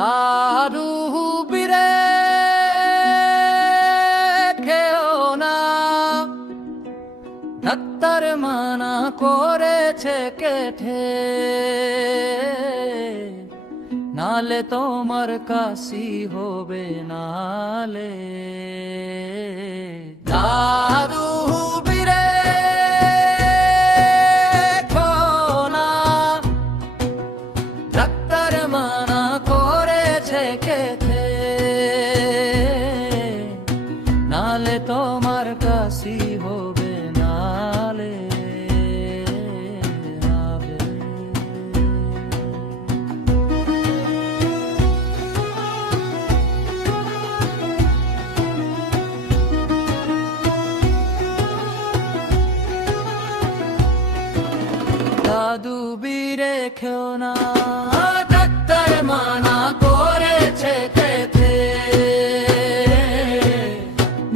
দাদু বিরে খেও না, ডাক্তার মানা করেছে কেটে, নালে তোমার কাশি হবে নালে। দাদু বিরে খেও না, ডাক্তার মানা করেছে খেতে, নালে তোমার কাশি হবে নালে। দাদু বিরে খেও না, ডাক্তার মানা করেছে খেতে,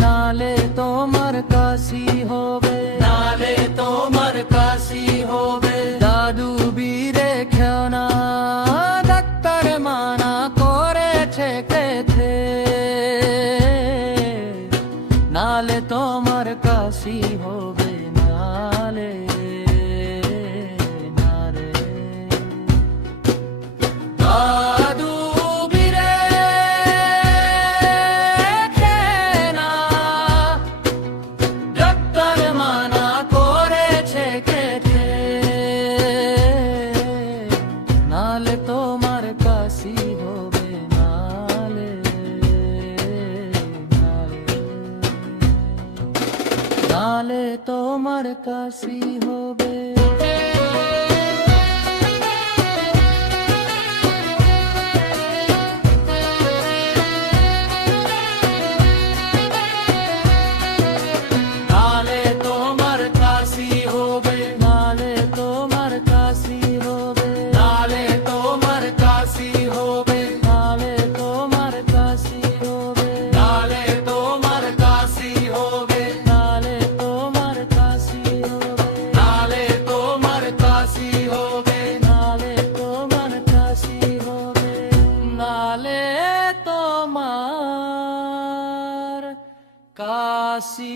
নালে তোমার কাশি হবে, নালে তোমার কাশি হবে। দাদু বিরে খেও না, ডাক্তার মানা করেছে খেতে, নালে তোমার কাশি হবে নালে। নালে তোমার কাশি হবে নালে, নালে তোমার কাশি হবে। নালে তোমার কাশি হবে, নালে তোমার কাশি হবে, নালে তোমার কাশি হবে, নালে তোমার কাশি হবে, নালে তোমার কাশি হবে, নালে তোমার কাশি হবে, নালে তোমার কাশি হবে, নালে তোমার কাশি হবে, নালে তোমার কাশি